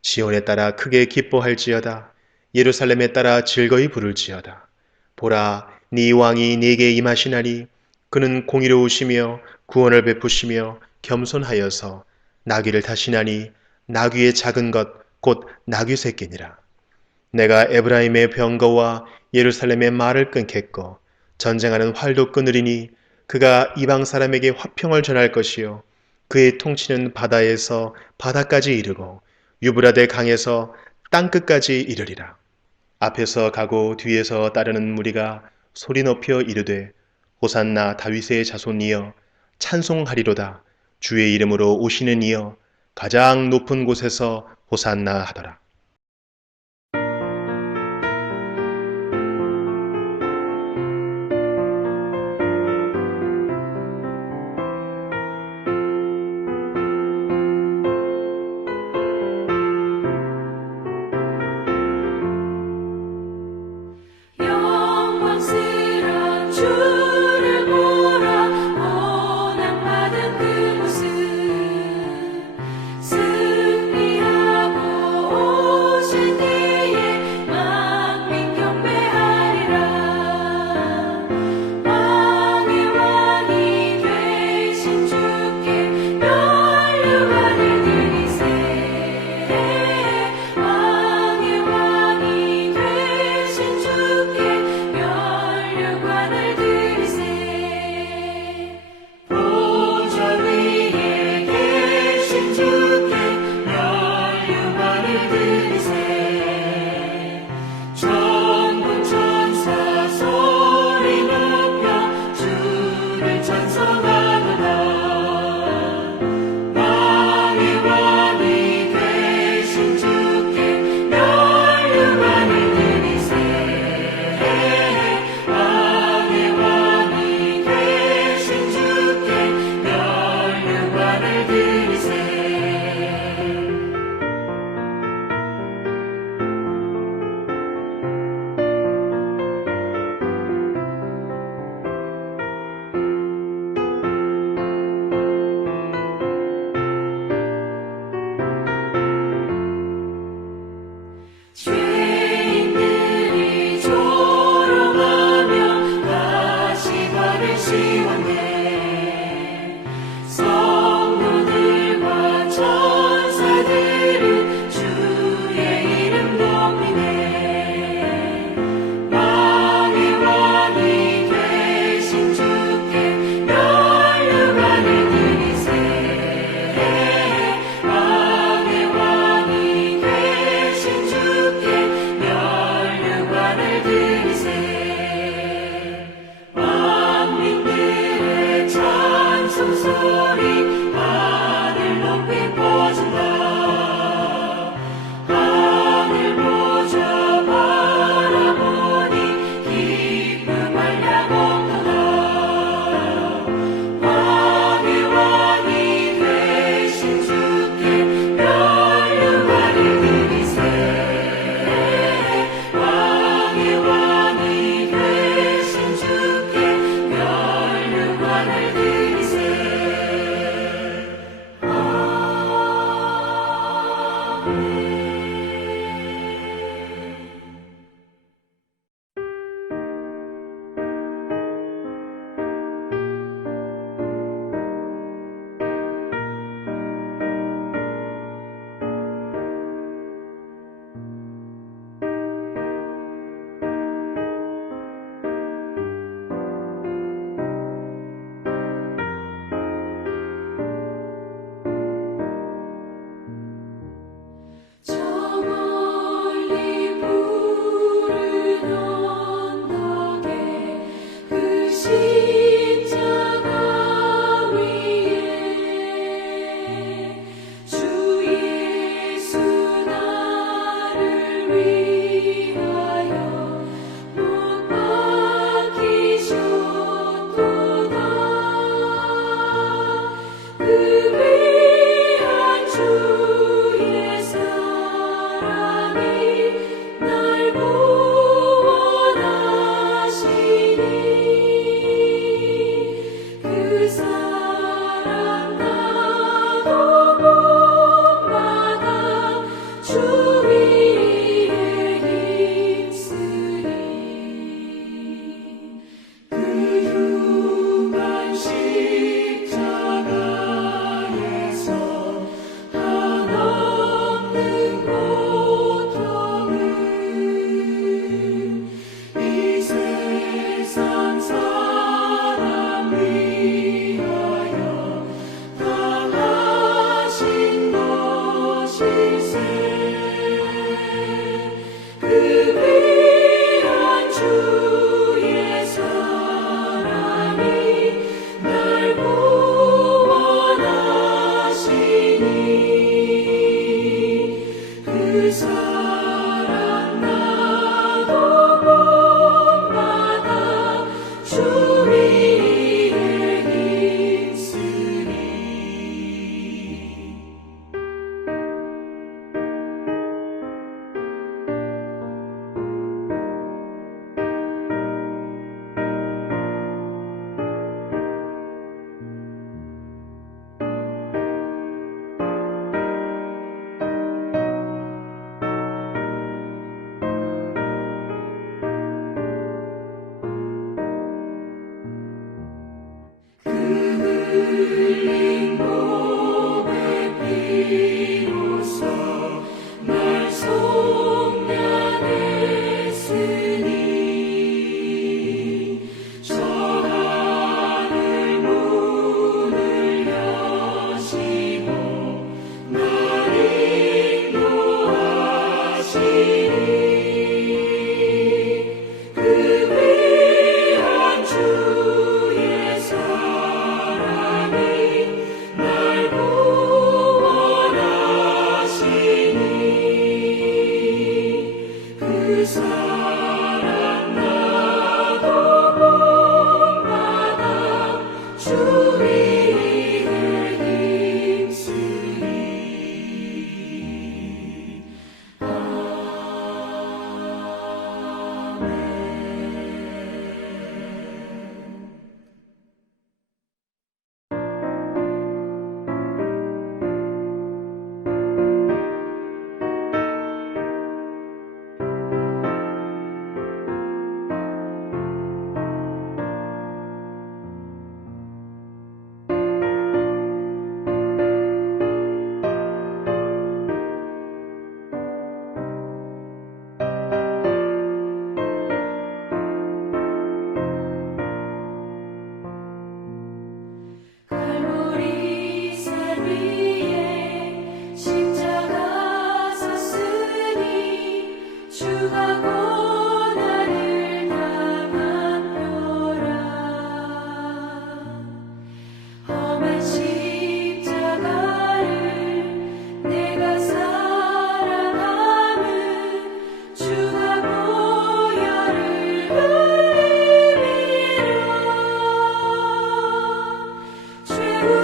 시온에 따라 크게 기뻐할지어다. 예루살렘에 따라 즐거이 부를지어다. 보라, 네 왕이 네게 임하시나니 그는 공의로우시며 구원을 베푸시며 겸손하여서 나귀를 타시나니 나귀의 작은 것 곧 나귀 새끼니라. 내가 에브라임의 병거와 예루살렘의 말을 끊겠고 전쟁하는 활도 끊으리니 그가 이방 사람에게 화평을 전할 것이요 그의 통치는 바다에서 바다까지 이르고 유브라데 강에서 땅끝까지 이르리라. 앞에서 가고 뒤에서 따르는 무리가 소리 높여 이르되 호산나 다윗의 자손이여 찬송하리로다. 주의 이름으로 오시는 이여 가장 높은 곳에서 호산나 하더라. 영광스런 주를 보라 고난받은 그 모습 승리하고 오실 때에 만민 경배하리라. 왕의 왕이 되신 주께 면류관을 드리세. 왕의 왕이 되신 주께 면류관을 드리세. 보좌 위에 계신 주께 면류관을 드리세. 천군 천사 소리 높여 주를 찬송하도다. 왕의 왕이 되신 주께 면류관을 드리세. 왕의 왕이 되신 주께 면류관을 드리세. 죄인들이 조롱하며 다시 발을 씌웠네. 성도들과 천사들은 주의 이름 높이네. 왕의 왕이 되신 주께 면류관을 드리세. 왕의 왕이 되신 주께 면류관을 드리세. 왕민들의 찬송 소리 하늘 높이 퍼진다. 하늘 보좌 바라보니 기쁨을 야곡하다. 왕의 왕이 되신 주께 면류관을 드리세. 왕의 왕이 되신 주께 면류관을 드리세.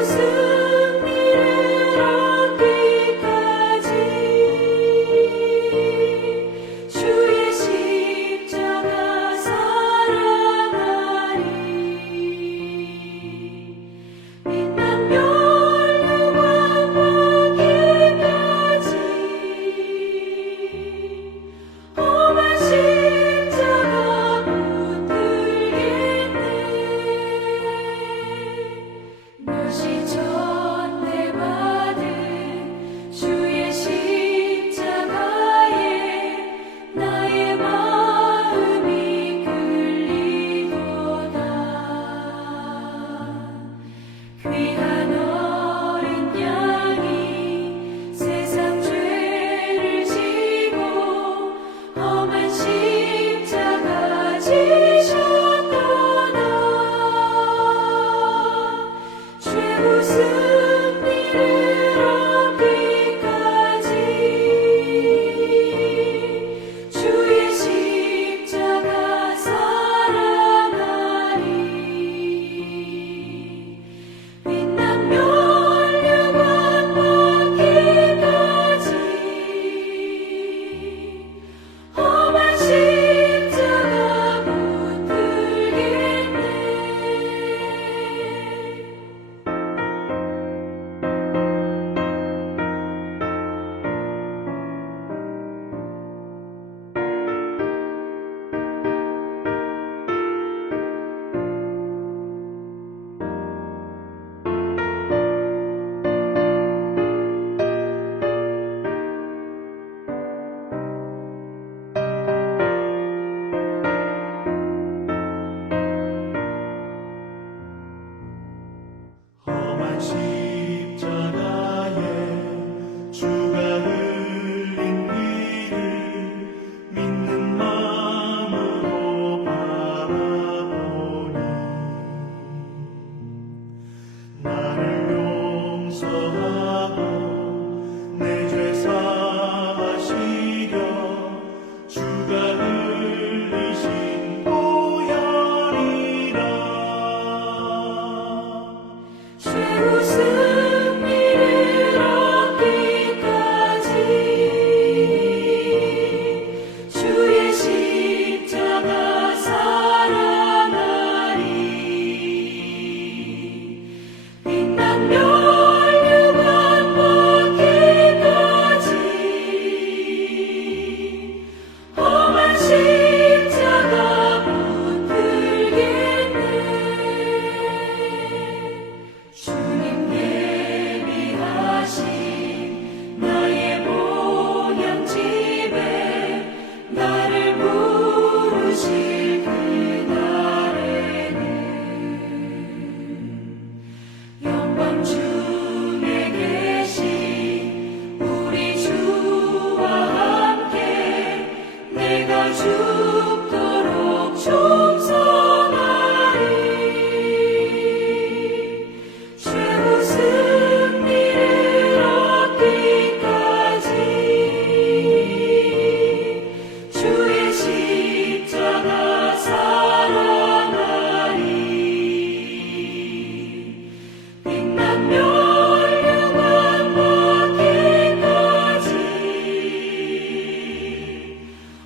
승리를 얻기까지 주의 십자가 사랑하리. 빛난 멸류관 받기까지 험한 십자가 붙들겠네. 멸시 전에 받은 주의 십자가에 나의 마음이 끌리도다. 귀한 어린 양이 세상 죄를 지고 험한 십자가 지셨도다. 최후 승리를 얻기까지 주의 십자가 사랑하리. 빛난 멸류관 받기까지 험한 십자가 붙들겠네. 험한 십자가에 주가 흘린 피를 믿는 마음으로 바라보니 나를 용서하고 내 죄 사하시려 주가 흘리신 보혈이라. 최후 승리를 얻기까지 주의 십자가 사랑하리. 빛난 멸류관 받기까지 험한 십자가 붙들겠네. 주님 예비하신 나의 보양집에 나를 부르실 그날에는 영광 중에 계신 우리 주와 함께 내가 죽도록 충성하리. 최후 승리를 얻기까지 주의 십자가 사랑하리. 빛난 멸류관 받기까지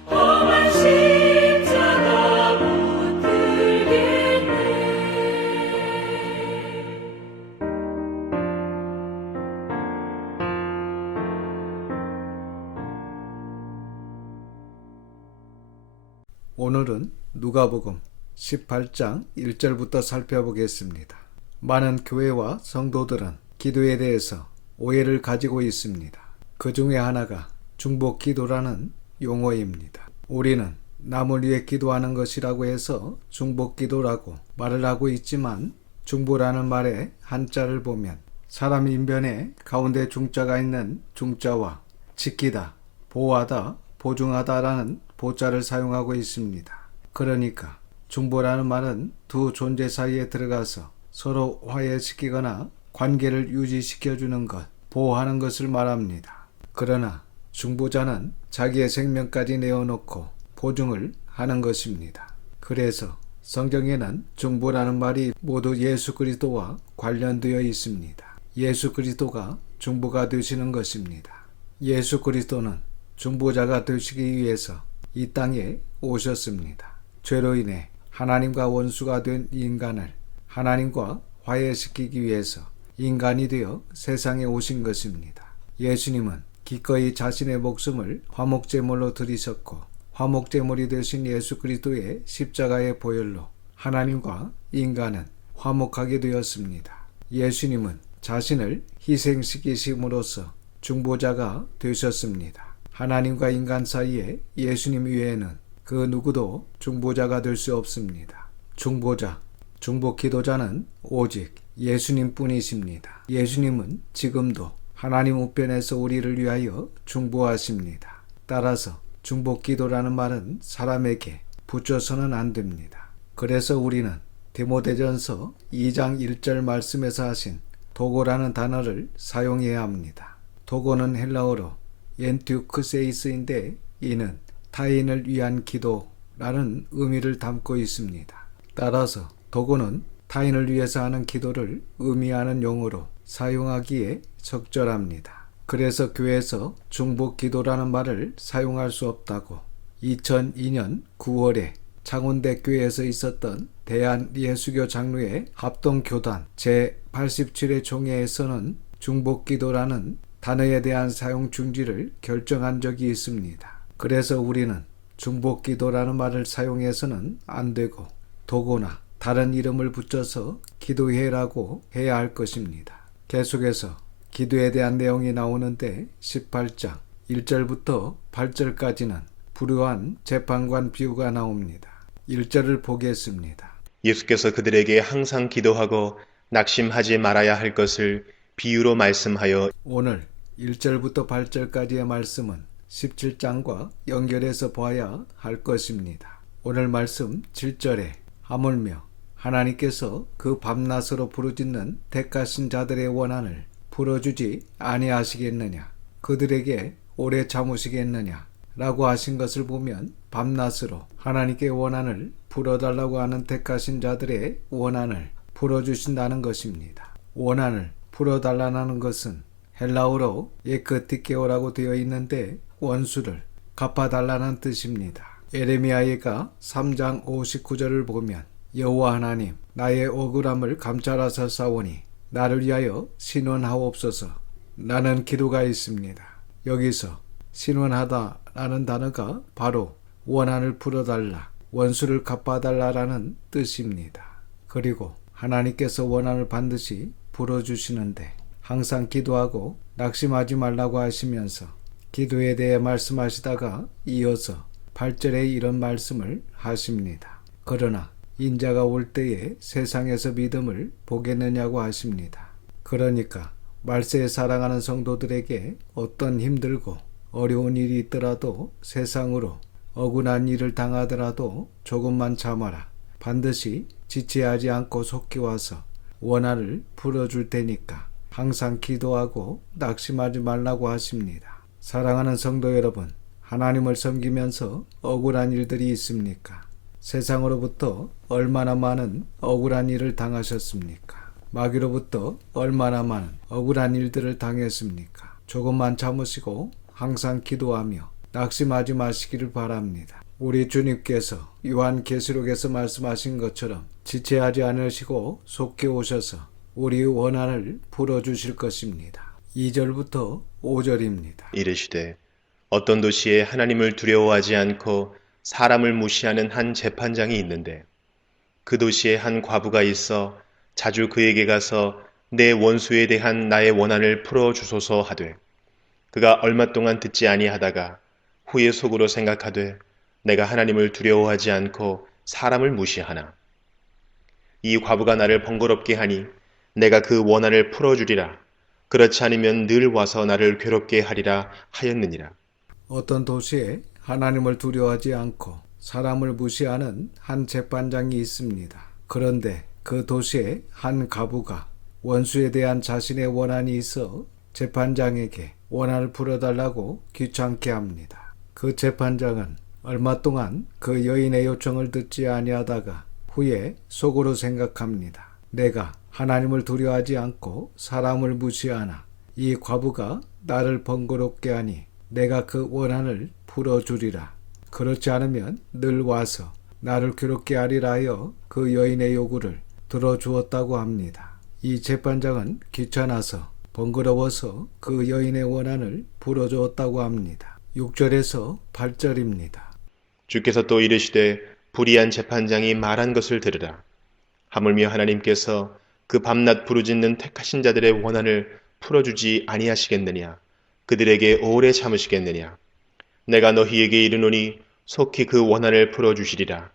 험한 십자가 붙들겠네. 오늘은 누가복음 18장 1절부터 살펴보겠습니다. 많은 교회와 성도들은 기도에 대해서 오해를 가지고 있습니다. 그 중에 하나가 중복 기도라는 용어입니다. 우리는 남을 위해 기도하는 것이라고 해서 중복 기도라고 말을 하고 있지만 중보라는 말의 한자를 보면 사람 인변에 가운데 중자가 있는 중자와 지키다, 보호하다, 보증하다라는 보자를 사용하고 있습니다. 그러니까 중보라는 말은 두 존재 사이에 들어가서 서로 화해시키거나 관계를 유지시켜주는 것, 보호하는 것을 말합니다. 그러나 중보자는 자기의 생명까지 내어놓고 보증을 하는 것입니다. 그래서 성경에는 중보라는 말이 모두 예수 그리스도와 관련되어 있습니다. 예수 그리스도가 중보가 되시는 것입니다. 예수 그리스도는 중보자가 되시기 위해서 이 땅에 오셨습니다. 죄로 인해 하나님과 원수가 된 인간을 하나님과 화해시키기 위해서 인간이 되어 세상에 오신 것입니다. 예수님은 기꺼이 자신의 목숨을 화목제물로 드리셨고 화목제물이 되신 예수 그리스도의 십자가의 보혈로 하나님과 인간은 화목하게 되었습니다. 예수님은 자신을 희생시키심으로써 중보자가 되셨습니다. 하나님과 인간 사이에 예수님 외에는 그 누구도 중보자가 될 수 없습니다. 중보자, 중보기도자는 오직 예수님 뿐이십니다. 예수님은 지금도 하나님 우편에서 우리를 위하여 중보하십니다. 따라서 중보기도라는 말은 사람에게 붙여서는 안 됩니다. 그래서 우리는 디모데전서 2장 1절 말씀에서 하신 도고라는 단어를 사용해야 합니다. 도고는 헬라어로 엔튜크세이스인데 이는 타인을 위한 기도라는 의미를 담고 있습니다. 따라서 도고는 타인을 위해서 하는 기도를 의미하는 용어로 사용하기에 적절합니다. 그래서 교회에서 중보기도라는 말을 사용할 수 없다고 2002년 9월에 창원대 교회에서 있었던 대한예수교 장로회 합동교단 제87회 총회에서는 중보기도라는 단어에 대한 사용 중지를 결정한 적이 있습니다. 그래서 우리는 중보기도라는 말을 사용해서는 안 되고 도고나 다른 이름을 붙여서 기도회라고 해야 할 것입니다. 계속해서 기도에 대한 내용이 나오는데 18장 1절부터 8절까지는 불우한 재판관 비유가 나옵니다. 1절을 보겠습니다. 예수께서 그들에게 항상 기도하고 낙심하지 말아야 할 것을 비유로 말씀하여 오늘 1절부터 8절까지의 말씀은 17장과 연결해서 봐야 할 것입니다. 오늘 말씀 7절에 하물며 하나님께서 그 밤낮으로 부르짖는 택하신 자들의 원한을 풀어주지 아니하시겠느냐, 그들에게 오래 참으시겠느냐 라고 하신 것을 보면 밤낮으로 하나님께 원한을 풀어달라고 하는 택하신 자들의 원한을 풀어주신다는 것입니다. 원한을 풀어달라는 것은 헬라어로 예크티케오라고 되어 있는데 원수를 갚아달라는 뜻입니다. 에레미야가 3장 59절을 보면 여호와 하나님 나의 억울함을 감찰하사 싸우니 나를 위하여 신원하옵소서. 나는 기도가 있습니다. 여기서 신원하다라는 단어가 바로 원한을 풀어달라, 원수를 갚아달라라는 뜻입니다. 그리고 하나님께서 원한을 반드시 풀어주시는데 항상 기도하고 낙심하지 말라고 하시면서 기도에 대해 말씀하시다가 이어서 8절에 이런 말씀을 하십니다. 그러나 인자가 올 때에 세상에서 믿음을 보겠느냐고 하십니다. 그러니까 말세에 사랑하는 성도들에게 어떤 힘들고 어려운 일이 있더라도 세상으로 억울한 일을 당하더라도 조금만 참아라. 반드시 지체하지 않고 속히 와서 원한을 풀어줄 테니까 항상 기도하고 낙심하지 말라고 하십니다. 사랑하는 성도 여러분, 하나님을 섬기면서 억울한 일들이 있습니까? 세상으로부터 얼마나 많은 억울한 일을 당하셨습니까? 마귀로부터 얼마나 많은 억울한 일들을 당했습니까? 조금만 참으시고 항상 기도하며 낙심하지 마시기를 바랍니다. 우리 주님께서 요한계시록에서 말씀하신 것처럼 지체하지 않으시고 속히 오셔서 우리 원한을 풀어주실 것입니다. 2절부터 5절입니다. 이르시되 어떤 도시에 하나님을 두려워하지 않고 사람을 무시하는 한 재판장이 있는데 그 도시에 한 과부가 있어 자주 그에게 가서 내 원수에 대한 나의 원한을 풀어주소서 하되 그가 얼마 동안 듣지 아니하다가 후에 속으로 생각하되 내가 하나님을 두려워하지 않고 사람을 무시하나 이 과부가 나를 번거롭게 하니 내가 그 원한을 풀어주리라. 그렇지 않으면 늘 와서 나를 괴롭게 하리라 하였느니라. 어떤 도시에 하나님을 두려워하지 않고 사람을 무시하는 한 재판장이 있습니다. 그런데 그 도시에 한 과부가 원수에 대한 자신의 원한이 있어 재판장에게 원한을 풀어달라고 귀찮게 합니다. 그 재판장은 얼마 동안 그 여인의 요청을 듣지 아니하다가 후에 속으로 생각합니다. 내가 하나님을 두려워하지 않고 사람을 무시하나 이 과부가 나를 번거롭게 하니 내가 그 원한을 풀어주리라. 그렇지 않으면 늘 와서 나를 괴롭게 하리라 하여 그 여인의 요구를 들어주었다고 합니다. 이 재판장은 귀찮아서 번거로워서 그 여인의 원한을 풀어주었다고 합니다. 6절에서 8절입니다. 주께서 또 이르시되 불의한 재판장이 말한 것을 들으라. 하물며 하나님께서 그 밤낮 부르짖는 택하신 자들의 원한을 풀어주지 아니하시겠느냐. 그들에게 오래 참으시겠느냐. 내가 너희에게 이르노니 속히 그 원한을 풀어주시리라.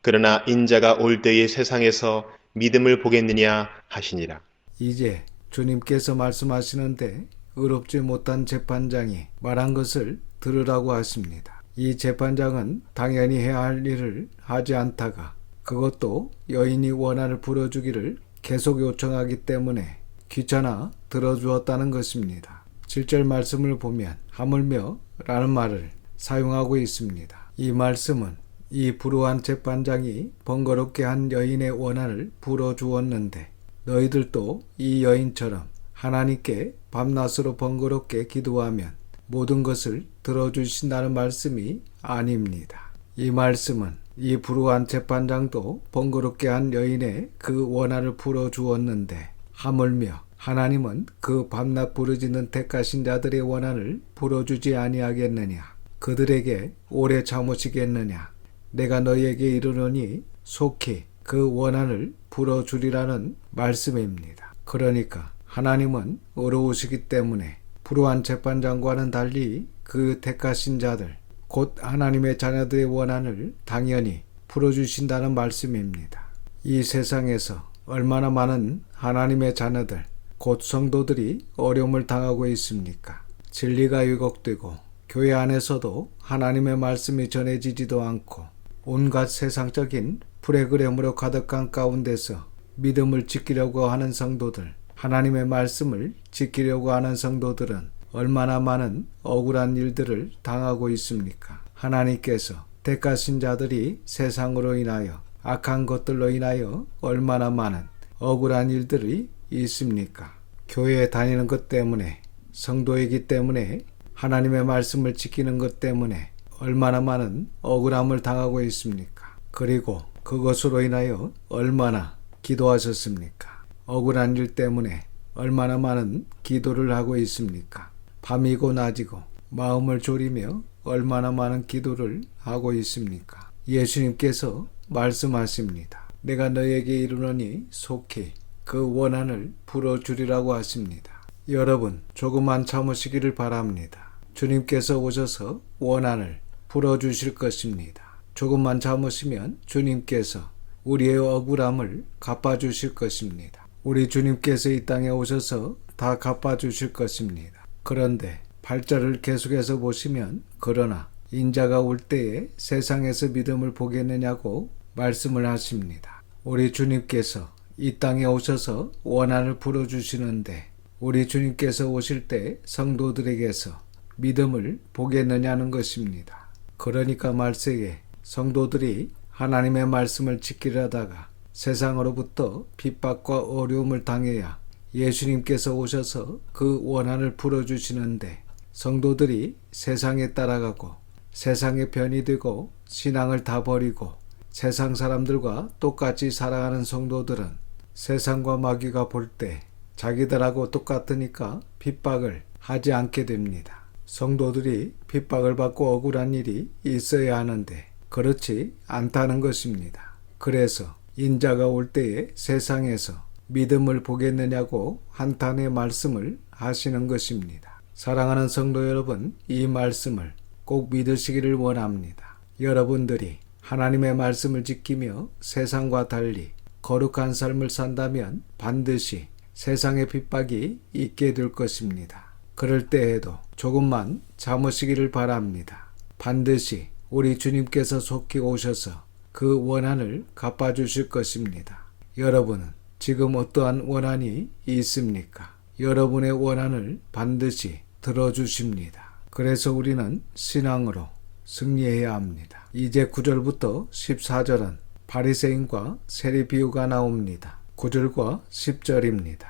그러나 인자가 올 때의 세상에서 믿음을 보겠느냐 하시니라. 이제 주님께서 말씀하시는데 의롭지 못한 재판장이 말한 것을 들으라고 하십니다. 이 재판장은 당연히 해야 할 일을 하지 않다가 그것도 여인이 원한을 풀어주기를 계속 요청하기 때문에 귀찮아 들어주었다는 것입니다. 7절 말씀을 보면 하물며 라는 말을 사용하고 있습니다. 이 말씀은 이 불우한 재판장이 번거롭게 한 여인의 원한을 풀어주었는데 너희들도 이 여인처럼 하나님께 밤낮으로 번거롭게 기도하면 모든 것을 들어주신다는 말씀이 아닙니다. 이 말씀은 이 불우한 재판장도 번거롭게 한 여인의 그 원한을 풀어주었는데 하물며 하나님은 그 밤낮 부르짖는 택하신 자들의 원한을 풀어주지 아니하겠느냐. 그들에게 오래 참으시겠느냐. 내가 너희에게 이르노니 속히 그 원한을 풀어주리라는 말씀입니다. 그러니까 하나님은 어려우시기 때문에 불우한 재판장과는 달리 그 택하신 자들 곧 하나님의 자녀들의 원한을 당연히 풀어주신다는 말씀입니다. 이 세상에서 얼마나 많은 하나님의 자녀들 곧 성도들이 어려움을 당하고 있습니까? 진리가 왜곡되고 교회 안에서도 하나님의 말씀이 전해지지도 않고 온갖 세상적인 프로그램으로 가득한 가운데서 믿음을 지키려고 하는 성도들, 하나님의 말씀을 지키려고 하는 성도들은 얼마나 많은 억울한 일들을 당하고 있습니까? 하나님께서 택하신 자들이 세상으로 인하여 악한 것들로 인하여 얼마나 많은 억울한 일들이 있습니까? 교회에 다니는 것 때문에 성도이기 때문에 하나님의 말씀을 지키는 것 때문에 얼마나 많은 억울함을 당하고 있습니까? 그리고 그것으로 인하여 얼마나 기도하셨습니까? 억울한 일 때문에 얼마나 많은 기도를 하고 있습니까? 밤이고 낮이고 마음을 졸이며 얼마나 많은 기도를 하고 있습니까? 예수님께서 말씀하십니다. 내가 너에게 이르노니 속히 그 원한을 풀어주리라고 하십니다. 여러분 조금만 참으시기를 바랍니다. 주님께서 오셔서 원한을 풀어주실 것입니다. 조금만 참으시면 주님께서 우리의 억울함을 갚아주실 것입니다. 우리 주님께서 이 땅에 오셔서 다 갚아주실 것입니다. 그런데 8절을 계속해서 보시면 그러나 인자가 올 때에 세상에서 믿음을 보겠느냐고 말씀을 하십니다. 우리 주님께서 이 땅에 오셔서 원한을 풀어주시는데 우리 주님께서 오실 때 성도들에게서 믿음을 보겠느냐는 것입니다. 그러니까 말세에 성도들이 하나님의 말씀을 지키려다가 세상으로부터 핍박과 어려움을 당해야 예수님께서 오셔서 그 원한을 풀어주시는데 성도들이 세상에 따라가고 세상의 편이 되고 신앙을 다 버리고 세상 사람들과 똑같이 살아가는 성도들은 세상과 마귀가 볼 때 자기들하고 똑같으니까 핍박을 하지 않게 됩니다. 성도들이 핍박을 받고 억울한 일이 있어야 하는데 그렇지 않다는 것입니다. 그래서 인자가 올 때에 세상에서 믿음을 보겠느냐고 한탄의 말씀을 하시는 것입니다. 사랑하는 성도 여러분, 이 말씀을 꼭 믿으시기를 원합니다. 여러분들이 하나님의 말씀을 지키며 세상과 달리 거룩한 삶을 산다면 반드시 세상의 핍박이 있게 될 것입니다. 그럴 때에도 조금만 참으시기를 바랍니다. 반드시 우리 주님께서 속히 오셔서 그 원한을 갚아주실 것입니다. 여러분은 지금 어떠한 원한이 있습니까? 여러분의 원한을 반드시 들어주십니다. 그래서 우리는 신앙으로 승리해야 합니다. 이제 9절부터 14절은 바리새인과 세리 비유가 나옵니다. 9절과 10절입니다.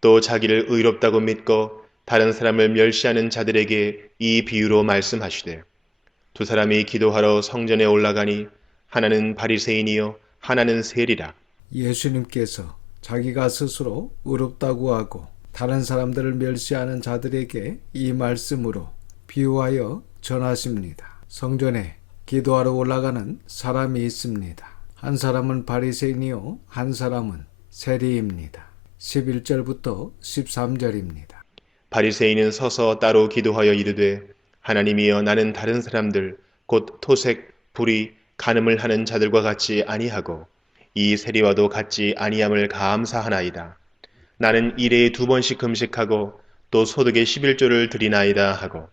또 자기를 의롭다고 믿고 다른 사람을 멸시하는 자들에게 이 비유로 말씀하시되 두 사람이 기도하러 성전에 올라가니 하나는 바리새인이요 하나는 세리라. 예수님께서 자기가 스스로 의롭다고 하고 다른 사람들을 멸시하는 자들에게 이 말씀으로 비유하여 전하십니다. 성전에 기도하러 올라가는 사람이 있습니다. 한 사람은 바리새인이요 한 사람은 세리입니다. 11절부터 13절입니다. 바리새인은 서서 따로 기도하여 이르되 하나님이여 나는 다른 사람들 곧 토색, 불의, 간음을 하는 자들과 같이 아니하고 이 세리와도 같지 아니함을 감사하나이다. 나는 일에 2번씩 금식하고 또 소득의 11조를 드리나이다 하고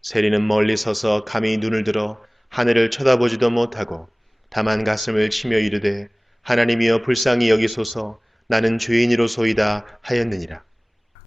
세리는 멀리 서서 감히 눈을 들어 하늘을 쳐다보지도 못하고 다만 가슴을 치며 이르되 하나님이여 불쌍히 여기소서 나는 죄인이로소이다 하였느니라.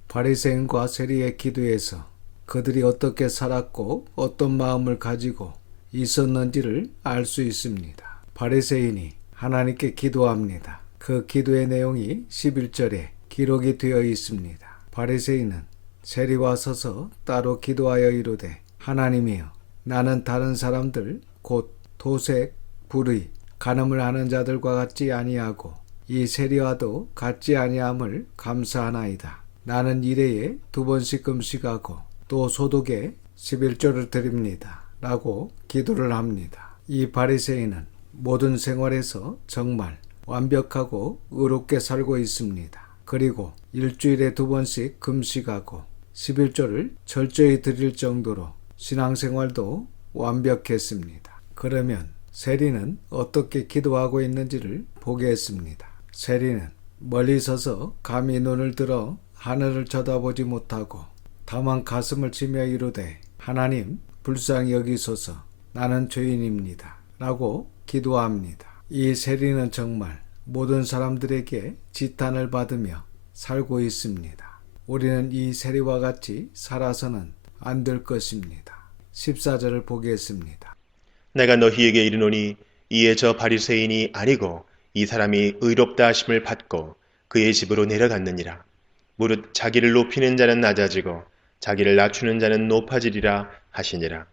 바리새인과 세리의 기도에서 그들이 어떻게 살았고 어떤 마음을 가지고 있었는지를 알 수 있습니다. 바리새인이 하나님께 기도합니다. 그 기도의 내용이 11절에 기록이 되어 있습니다. 바리새인은 세리와 서서 따로 기도하여 이르되 하나님이여 나는 다른 사람들 곧 도색, 불의, 간음을 하는 자들과 같지 아니하고 이 세리와도 같지 아니함을 감사하나이다. 나는 일회에 2번씩 금식하고 또 소득에 11조를 드립니다. 라고 기도를 합니다. 이 바리새인은 모든 생활에서 정말 완벽하고 의롭게 살고 있습니다. 그리고 일주일에 2번씩 금식하고 11조를 철저히 드릴 정도로 신앙생활도 완벽했습니다. 그러면 세리는 어떻게 기도하고 있는지를 보겠습니다. 세리는 멀리 서서 감히 눈을 들어 하늘을 쳐다보지 못하고 다만 가슴을 치며 이르되 하나님 불쌍히 여기소서 나는 죄인입니다. 라고 기도합니다. 이 세리는 정말 모든 사람들에게 지탄을 받으며 살고 있습니다. 우리는 이 세리와 같이 살아서는 안 될 것입니다. 14절을 보겠습니다. 내가 너희에게 이르노니 이에 저 바리새인이 아니고 이 사람이 의롭다 하심을 받고 그의 집으로 내려갔느니라. 무릇 자기를 높이는 자는 낮아지고 자기를 낮추는 자는 높아지리라 하시니라.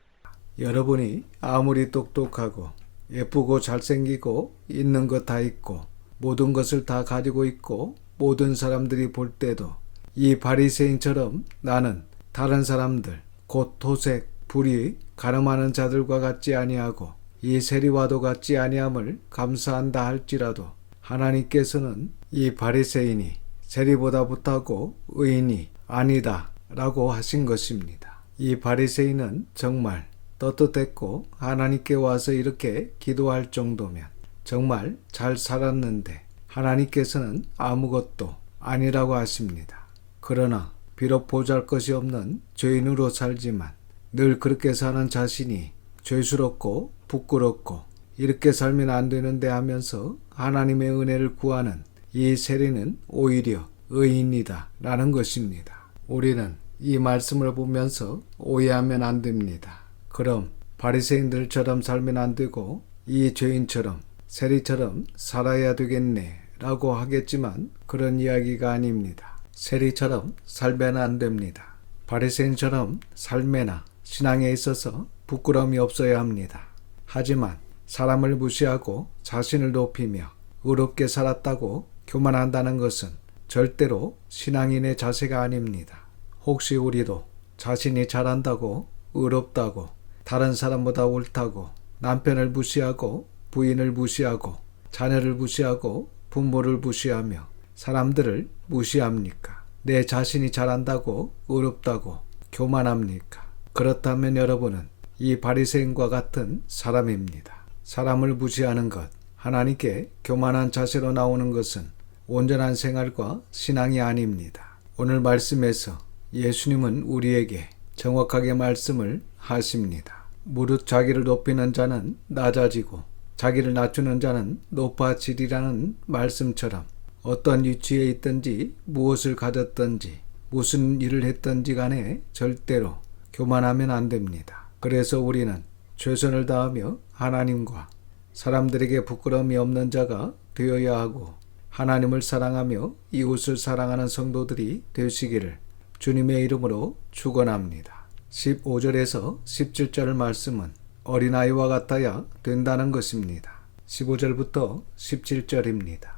여러분이 아무리 똑똑하고 예쁘고 잘생기고 있는 것 다 있고 모든 것을 다 가지고 있고 모든 사람들이 볼 때도 이 바리새인처럼 나는 다른 사람들 곧 도색, 불의, 간음하는 자들과 같지 아니하고 이 세리와도 같지 아니함을 감사한다 할지라도 하나님께서는 이 바리새인이 세리보다 못하고 의인이 아니다 라고 하신 것입니다. 이 바리새인은 정말 떳떳했고 하나님께 와서 이렇게 기도할 정도면 정말 잘 살았는데 하나님께서는 아무것도 아니라고 하십니다. 그러나 비록 보잘것이 없는 죄인으로 살지만 늘 그렇게 사는 자신이 죄스럽고 부끄럽고 이렇게 살면 안 되는데 하면서 하나님의 은혜를 구하는 이 세리는 오히려 의인이다 라는 것입니다. 우리는 이 말씀을 보면서 오해하면 안 됩니다. 그럼 바리새인들처럼 살면 안 되고 이 죄인처럼 세리처럼 살아야 되겠네 라고 하겠지만 그런 이야기가 아닙니다. 세리처럼 살면 안 됩니다. 바리새인처럼 삶에나 신앙에 있어서 부끄러움이 없어야 합니다. 하지만 사람을 무시하고 자신을 높이며 의롭게 살았다고 교만한다는 것은 절대로 신앙인의 자세가 아닙니다. 혹시 우리도 자신이 잘한다고 의롭다고 다른 사람보다 옳다고 남편을 무시하고 부인을 무시하고 자녀를 무시하고 부모를 무시하며 사람들을 무시합니까? 내 자신이 잘한다고 의롭다고 교만합니까? 그렇다면 여러분은 이 바리새인과 같은 사람입니다. 사람을 무시하는 것, 하나님께 교만한 자세로 나오는 것은 온전한 생활과 신앙이 아닙니다. 오늘 말씀에서 예수님은 우리에게 정확하게 말씀을 하십니다. 무릇 자기를 높이는 자는 낮아지고 자기를 낮추는 자는 높아지리라는 말씀처럼 어떤 위치에 있든지 무엇을 가졌든지 무슨 일을 했든지 간에 절대로 교만하면 안 됩니다. 그래서 우리는 최선을 다하며 하나님과 사람들에게 부끄러움이 없는 자가 되어야 하고 하나님을 사랑하며 이웃을 사랑하는 성도들이 되시기를 주님의 이름으로 축원합니다. 15절에서 17절 말씀은 어린아이와 같아야 된다는 것입니다. 15절부터 17절입니다.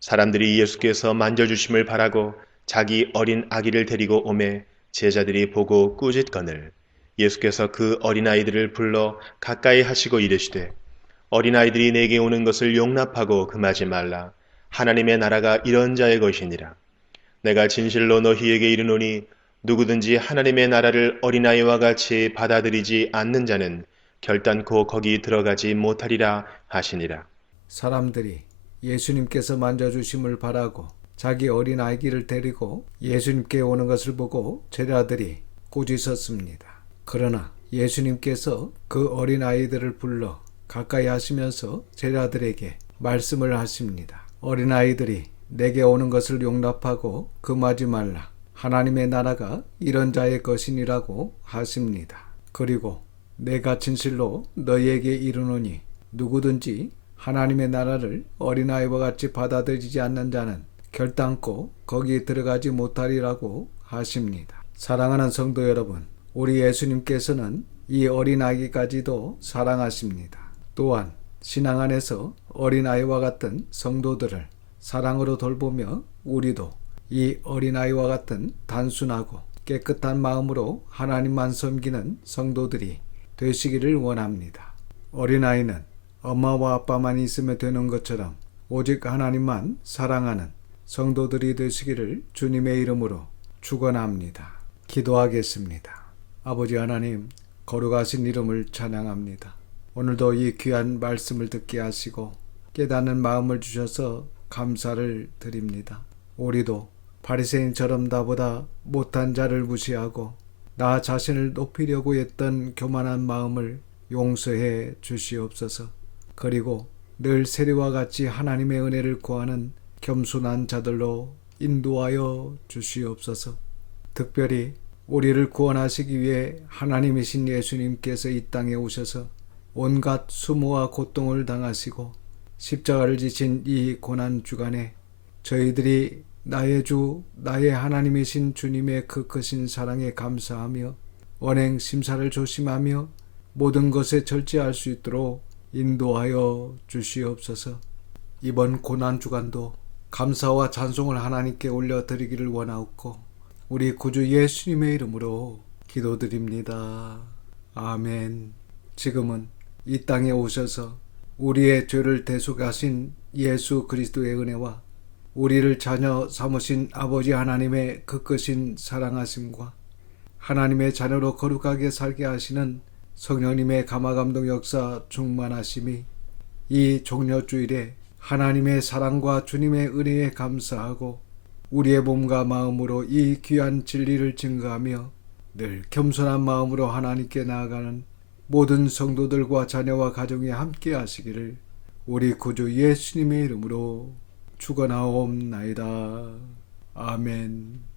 사람들이 예수께서 만져주심을 바라고 자기 어린 아기를 데리고 오매 제자들이 보고 꾸짖거늘 예수께서 그 어린아이들을 불러 가까이 하시고 이르시되 어린아이들이 내게 오는 것을 용납하고 금하지 말라. 하나님의 나라가 이런 자의 것이니라. 내가 진실로 너희에게 이르노니 누구든지 하나님의 나라를 어린아이와 같이 받아들이지 않는 자는 결단코 거기 들어가지 못하리라 하시니라. 사람들이 예수님께서 만져주심을 바라고 자기 어린 아기를 데리고 예수님께 오는 것을 보고 제자들이 꾸짖었습니다. 그러나 예수님께서 그 어린 아이들을 불러 가까이 하시면서 제자들에게 말씀을 하십니다. 어린 아이들이 내게 오는 것을 용납하고 금하지 말라. 하나님의 나라가 이런 자의 것이니라고 하십니다. 그리고 내가 진실로 너희에게 이르노니 누구든지 하나님의 나라를 어린아이와 같이 받아들이지 않는 자는 결단코 거기에 들어가지 못하리라고 하십니다. 사랑하는 성도 여러분, 우리 예수님께서는 이 어린아이까지도 사랑하십니다. 또한 신앙 안에서 어린아이와 같은 성도들을 사랑으로 돌보며 우리도 이 어린아이와 같은 단순하고 깨끗한 마음으로 하나님만 섬기는 성도들이 되시기를 원합니다. 어린아이는 엄마와 아빠만 있으면 되는 것처럼 오직 하나님만 사랑하는 성도들이 되시기를 주님의 이름으로 축원합니다. 기도하겠습니다. 아버지 하나님, 거룩하신 이름을 찬양합니다. 오늘도 이 귀한 말씀을 듣게 하시고 깨닫는 마음을 주셔서 감사를 드립니다. 우리도 바리새인처럼 나보다 못한 자를 무시하고 나 자신을 높이려고 했던 교만한 마음을 용서해 주시옵소서. 그리고 늘 세리와 같이 하나님의 은혜를 구하는 겸손한 자들로 인도하여 주시옵소서. 특별히 우리를 구원하시기 위해 하나님이신 예수님께서 이 땅에 오셔서 온갖 수모와 고통을 당하시고 십자가를 지신 이 고난 주간에 저희들이 나의 주, 나의 하나님이신 주님의 그 크신 사랑에 감사하며 언행 심사를 조심하며 모든 것에 절제할 수 있도록 인도하여 주시옵소서. 이번 고난 주간도 감사와 찬송을 하나님께 올려드리기를 원하옵고 우리 구주 예수님의 이름으로 기도드립니다. 아멘. 지금은 이 땅에 오셔서 우리의 죄를 대속하신 예수 그리스도의 은혜와 우리를 자녀 삼으신 아버지 하나님의 그 크신 사랑하심과 하나님의 자녀로 거룩하게 살게 하시는 성령님의 감화감동 역사 충만하심이 이 종려주일에 하나님의 사랑과 주님의 은혜에 감사하고 우리의 몸과 마음으로 이 귀한 진리를 증거하며 늘 겸손한 마음으로 하나님께 나아가는 모든 성도들과 자녀와 가정에 함께 하시기를 우리 구주 예수님의 이름으로 축원하옵나이다. 아멘.